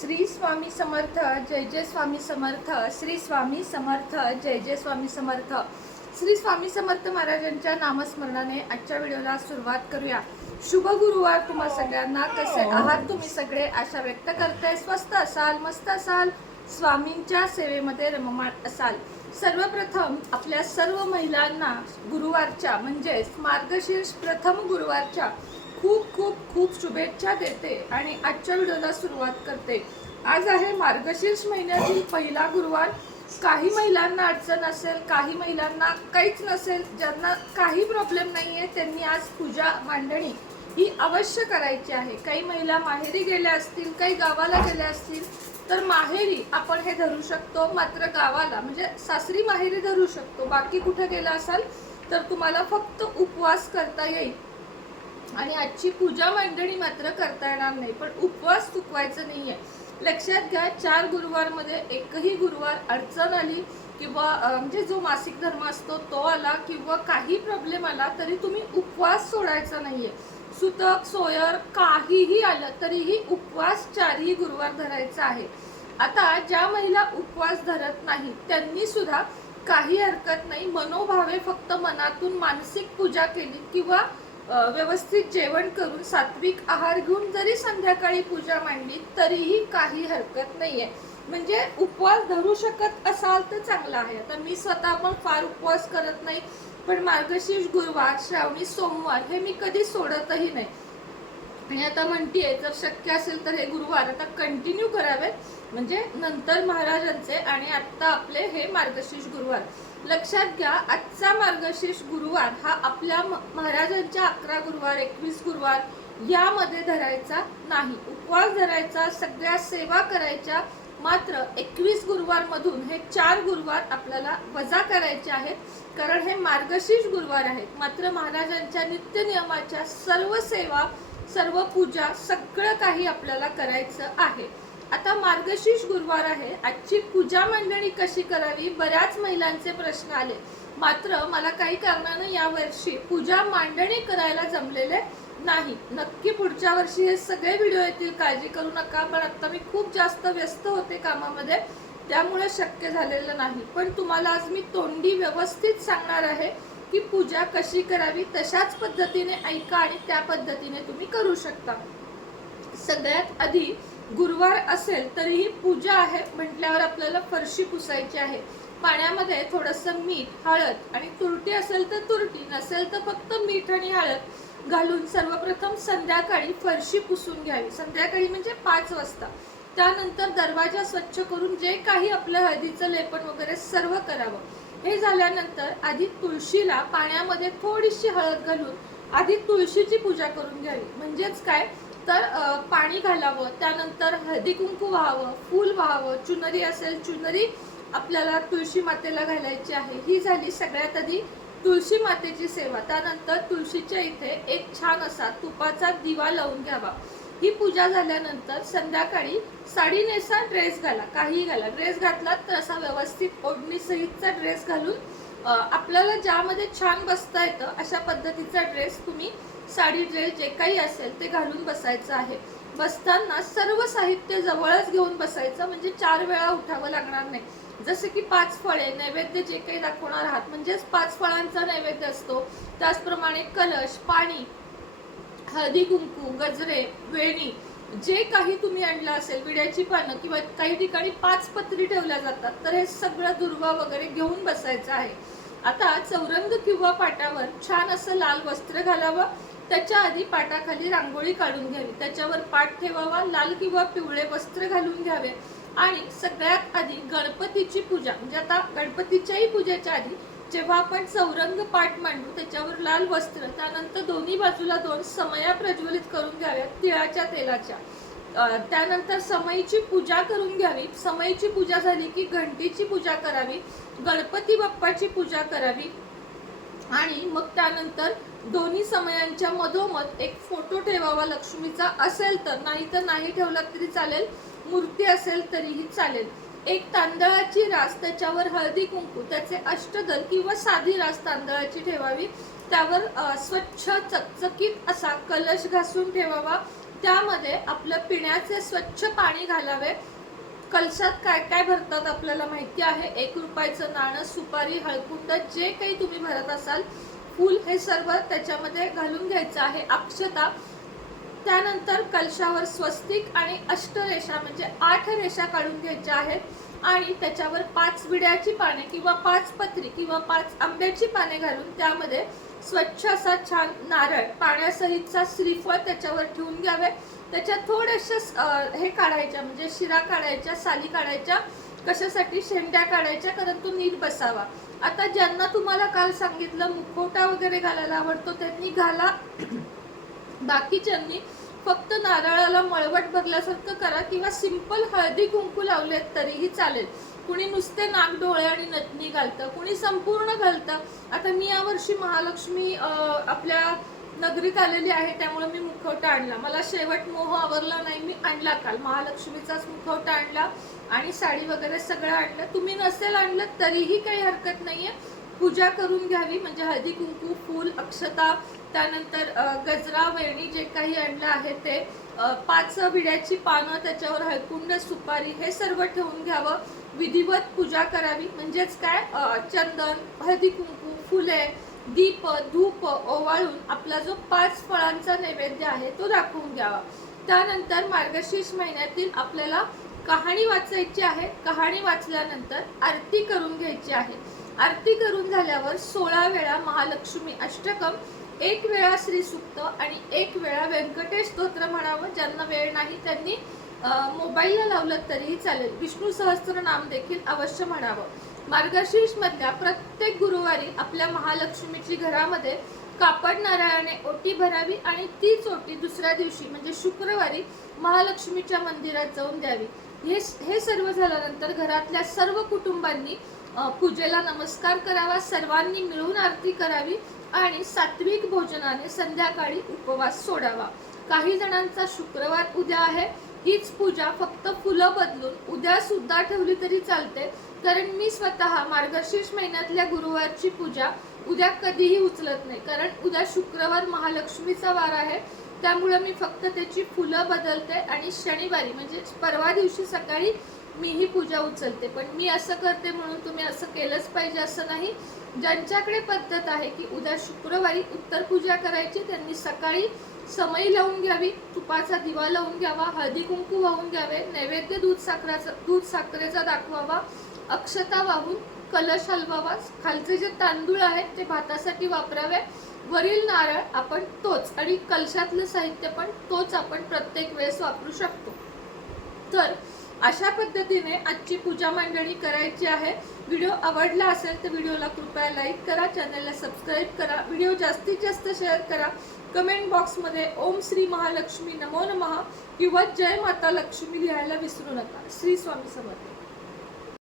श्री स्वामी समर्थ, जय जय स्वामी समर्थ, श्री स्वामी समर्थ, जय जय स्वामी समर्थ. श्री स्वामी समर्थ महाराजांच्या नामस्मरणाने आजच्या व्हिडिओला सुरुवात करूया. शुभ गुरुवार तुम्हा सगळ्यांना. कसे आहात तुम्ही सगळे? आशा व्यक्त करते स्वस्त असाल, मस्त असाल, स्वामींच्या सेवेमध्ये रममाण असाल. सर्वप्रथम आपल्या सर्व महिलांना गुरुवारच्या म्हणजेच मार्गशीर्ष प्रथम गुरुवारच्या खूप खूप खूप शुभेच्छा देते आणि आजच्या व्हिडिओला सुरुवात करते. आज आहे मार्गशीर्ष महिन्यातील पहिला गुरुवार. काही महिलांना अडचण असेल, काही महिलांना काहीच नसेल, ज्यांना काही प्रॉब्लेम नाहीये त्यांनी आज पूजा मांडणी ही अवश्य करायची आहे. काही महिला माहेरी गेल्या असतील, काही गावाला गेल्या असतील, तर माहेरी आपण हे धरू शकतो, मात्र गावाला म्हणजे सासरी माहेरी धरू शकतो. बाकी कुठे गेला असाल तर तुम्हाला फक्त उपवास करता येईल आणि आजची पूजा मांडणी मात्र करता येणार नाही. पण उपवास चुकवायचा नाहीये. लक्षात घ्या, 4 गुरुवारमध्ये एकही गुरुवार अडचण आली किंवा म्हणजे जो मासिक धर्म असतो तो आला किंवा काही प्रॉब्लेम आला तरी तुम्ही उपवास सोडायचा नाहीये. सुतक सोयर काहीही आलं तरीही उपवास 4ही गुरुवार धरायचा आहे. आता ज्या महिला उपवास धरत नाही त्यांनी सुद्धा काही हरकत नाही. मनोभावे फक्त मनातून मानसिक पूजा केली किंवा व्यवस्थित जेवण करून सात्विक आहार घेऊन जरी संध्याकाळी पूजा मांडली तरीही काही हरकत नाहीये. म्हणजे उपवास धरू शकत असाल तर चांगला आहे. आता मी स्वतः पण फार उपवास करत नाही, पण मार्गशीर्ष गुरुवार, श्रावणी सोमवार हे मी कधी सोडतही नाही. आणि आता म्हणतीये जर शक्य असेल तर हे गुरुवार आता कंटिन्यू करावेत, म्हणजे नंतर महाराजांचे आणि आता आपले हे मार्गशीर्ष गुरुवार. लक्षात घ्या, आजचा मार्गशीर्ष गुरुवार हा आपल्या महाराजांच्या 11 गुरुवार 21 गुरुवार यामध्ये धरायचा नाही. उपवास धरायचा, सगळ्या सेवा करायच्या. मात्र 21 गुरुवार मधून हे 4 गुरुवार आपल्याला वजा करायचे आहेत, कारण हे मार्गशीर्ष गुरुवार आहेत. मात्र महाराजांच्या नित्य नियमाच्या सर्व सेवा, सर्व पूजा, सगळं काही आपल्याला करायचं आहे. आता मार्गशीर्ष गुरुवार आहे, आजची पूजा मांडणी कशी करावी बऱ्याच महिलांचे प्रश्न आले. मात्र मला काही कारणानं यावर्षी पूजा मांडणी करायला जमलेले नाही. नक्की पुढच्या वर्षी हे सगळे व्हिडिओ येतील, काळजी करू नका. पण आता मी खूप जास्त व्यस्त होते कामामध्ये, त्यामुळे शक्य झालेलं नाही. पण तुम्हाला आज मी तोंडी व्यवस्थित सांगणार आहे की पूजा कशी करावी. तशाच पद्धतीने ऐका आणि त्या पद्धतीने तुम्ही करू शकता. सगळ्यात आधी गुरुवार असेल तरीही पूजा आहे म्हटल्यावर आपल्याला फरशी पुसायची आहे. पाण्यामध्ये थोडंसं मीठ, हळद आणि तुरटी असेल तर तुरटी, नसेल तर फक्त मीठ आणि हळद घालून सर्वप्रथम संध्याकाळी फरशी पुसून घ्यावी. संध्याकाळी म्हणजे 5 वाजता. त्यानंतर दरवाजा स्वच्छ करून जे काही आपलं हळदीचं लेपन वगैरे सर्व करावं. हे झाल्यानंतर आधी तुळशीला पाण्यामध्ये थोडीशी हळद घालून आधी तुळशीची पूजा करून घ्यावी. म्हणजेच काय तर पाणी घालावं, त्यानंतर हळदी कुंकू व्हावं, फूल व्हावं, चुनरी असेल चुनरी आपल्याला तुळशी मातेला घालायची आहे. ही झाली सगळ्यात आधी तुळशी मातेची सेवा. त्यानंतर तुळशीच्या इथे एक छान असा तुपाचा दिवा लावून घ्यावा. ही पूजा झाल्यानंतर संध्याकाळी साडी नेसा, ड्रेस घाला, काहीही घाला. ड्रेस घातला तर असा व्यवस्थित ओढणी सहितचा ड्रेस घालून आपल्याला ज्यामध्ये छान बसता येतं अशा पद्धतीचा ड्रेस, तुम्ही साडी ड्रेस जे काही असेल ते घालून बसायचं आहे. बसताना सर्व साहित्य जवळच घेऊन बसायचं, म्हणजे 4 वेळा उठावं लागणार नाही. जसे की 5 फळे नैवेद्य जे काही दाखवणार आहात, म्हणजेच 5 फळांचा नैवेद्य असतो, त्याचप्रमाणे कलश, पाणी, हळदी कुंकू, गजरे, वेणी जे काही तुम्ही आणलं असेल, विड्याची पानं किंवा काही ठिकाणी 5 पत्री ठेवल्या जातात, तर हे सगळं दुर्वा वगैरे घेऊन बसायचं आहे. आता चौरंग किंवा पाटावर छान असं लाल वस्त्र घालावं. त्याच्या आधी पाटाखाली रांगोळी काढून घ्यावी, त्याच्यावर पाट ठेवावा, लाल किंवा पिवळे वस्त्र घालून घ्यावे. आणि सगळ्यात आधी गणपतीची पूजा, म्हणजे आता गणपतीच्याही पूजेच्या आधी जेव्हा आपण चौरंग पाट मांडू त्याच्यावर लाल वस्त्र, त्यानंतर दोन्ही बाजूला 2 समया प्रज्वलित करून घ्याव्यात तिळाच्या तेलाच्या. त्यानंतर समईची पूजा करून घ्यावी. समईची पूजा झाली की घंटीची पूजा करावी, गणपती बाप्पाची पूजा करावी. आणि मग त्यानंतर दोन्ही समयांच्या मधोमध एक फोटो ठेवावा लक्ष्मीचा, असेल तर, नाही तर नाही ठेवला तरी चालेल, मूर्ती असेल तरीही चालेल. एक तांदळाची रास, त्याच्यावर हळदी कुंकू, त्याचे अष्टदल किंवा साधी रास तांदळाची ठेवावी. त्यावर स्वच्छ चकचकीत असा कलश घासून ठेवावा. त्यामध्ये आपलं पिण्याचे स्वच्छ पाणी घालावे। कलशात काय काय भरतात आपल्याला माहिती आहे। 1 रुपयाचं नाणं, सुपारी, हळकुंड, जे काही तुम्ही भरत असाल, फूल, हे सर्व त्याच्यामध्ये घालून घ्यायचं आहे। अक्षता, त्यानंतर कलशावर स्वस्तिक आणि अष्टरेषा म्हणजे 8 रेषा काढून घ्यायच्या आहेत आणि त्याच्यावर 5 विड्याची पाने किंवा 5 पत्री किंवा 5 आंब्याची पाने घालून त्यामध्ये स्वच्छ असा छान नारळ पाण्यासहितचा श्रीफळ त्याच्यावर ठेवून घ्यावे। त्याच्यात थोडेसे हे काढायच्या म्हणजे शिरा काढायच्या, साली काढायच्या, कशासाठी, शेंड्या काढायच्या, कारण तो नीट बसावा। आता ज्यांना तुम्हाला काल सांगितलं मुखवटा वगैरे घालायला आवडतो त्यांनी घाला, बाकीच्यांनी फक्त नारळाला मळवट भरल्यासारखं करा किंवा सिंपल हळदी कुंकू लावलेत तरीही चालेल। कुणी नुसते नाक, डोळे आणि नथनी घालतं, कुणी संपूर्ण घालतं। आता मी यावर्षी महालक्ष्मी आपल्या नगरीत आलेली आहे त्यामुळे मी मुखवटा आणला। मला शेवट मोह आवरला नाही, मी आणला काल महालक्ष्मीचाच मुखवटा आणला आणि साडी वगैरे सगळं आणलं। तुम्ही नसेल आणलं तरीही काही हरकत नाहीये, पूजा करून घ्यावी म्हणजे हळदी कुंकू, फूल, अक्षता, त्यानंतर गजरा, वेणी जे काही आणलं आहे ते, 5 विड्याची पानं, त्याच्यावर हळकुंड, सुपारी, हे सर्व ठेवून घ्यावं। विधिवत पूजा करावी म्हणजेच काय, चंदन, हळदी कुंकू, फुले, दीप, धूप ओवाळून आपला जो 5 फळांचा नैवेद्य आहे तो दाखवून घ्यावा। त्यानंतर मार्गशीर्ष महिन्यातील आपल्याला कहाणी वाचायची आहे। कहाणी वाचल्यानंतर आरती करून घ्यायची आहे। आरती करून झाल्यावर 16 वेळा महालक्ष्मी अष्टकम, 1 वेळा श्री सूक्त आणि 1 वेळा व्यंकटेश स्तोत्र म्हणावं। ज्यांना वेळ नाही त्यांनी मोबाईलला लावलं तरीही चालेल। विष्णू सहस्त्रनाम देखील अवश्य म्हणावं। मार्गशीर्ष मधल्या प्रत्येक गुरुवारी आपल्या महालक्ष्मीची घरामध्ये कापड नारळाने ओटी भरावी आणि तीच ओटी दुसऱ्या दिवशी म्हणजे शुक्रवारी महालक्ष्मीच्या मंदिरात जाऊन द्यावी। हे सर्व झाल्यानंतर घरातल्या सर्व कुटुंबांनी पूजेला नमस्कार करावा, सर्वांनी मिळून आरती करावी आणि सात्विक भोजनाने संध्याकाळी उपवास सोडावा। काही जणांचा शुक्रवार उद्या आहे, हीच पूजा फक्त फुलं बदलून उद्या सुद्धा ठेवली तरी चालते, कारण मी स्वतः मार्गशीर्ष महिन्यातल्या गुरुवारची पूजा उद्या कधीही उचलत नाही, कारण उद्या शुक्रवार महालक्ष्मीचा वार आहे, त्यामुळे मी फक्त त्याची फुलं बदलते आणि शनिवारी म्हणजे परवा दिवशी सकाळी मी ही पूजा उचलते। पण मी असं करते म्हणून तुम्ही असं केलंच पाहिजे असं नाही। ज्यांच्याकडे पद्धत आहे की उद्या शुक्रवारी उत्तर पूजा करायची त्यांनी सकाळी समई लावून घ्यावी, तुपाचा दिवा लावून घ्यावा, हळदी कुंकू वाहून घ्यावे, नैवेद्य दूध साखरेचा दाखवावा, अक्षता वाहून कलश हलवावा, खालचे जे तांदूळ आहेत ते भातासाठी वापरावे, वरील नारळ आपण तोच आणि कलशातलं साहित्य पण तोच आपण प्रत्येक वेळेस वापरू शकतो। तर अशा पद्धतीने आजची पूजा मांडणी करायची आहे। व्हिडिओ आवडला असेल तर व्हिडिओला कृपया लाईक करा, चॅनलला सबस्क्राईब करा, व्हिडिओ जास्तीत जास्त शेअर करा, कमेंट बॉक्समध्ये ओम श्री महालक्ष्मी नमो नमः किंवा जय माता लक्ष्मी लिहायला विसरू नका। श्री स्वामी समर्थ।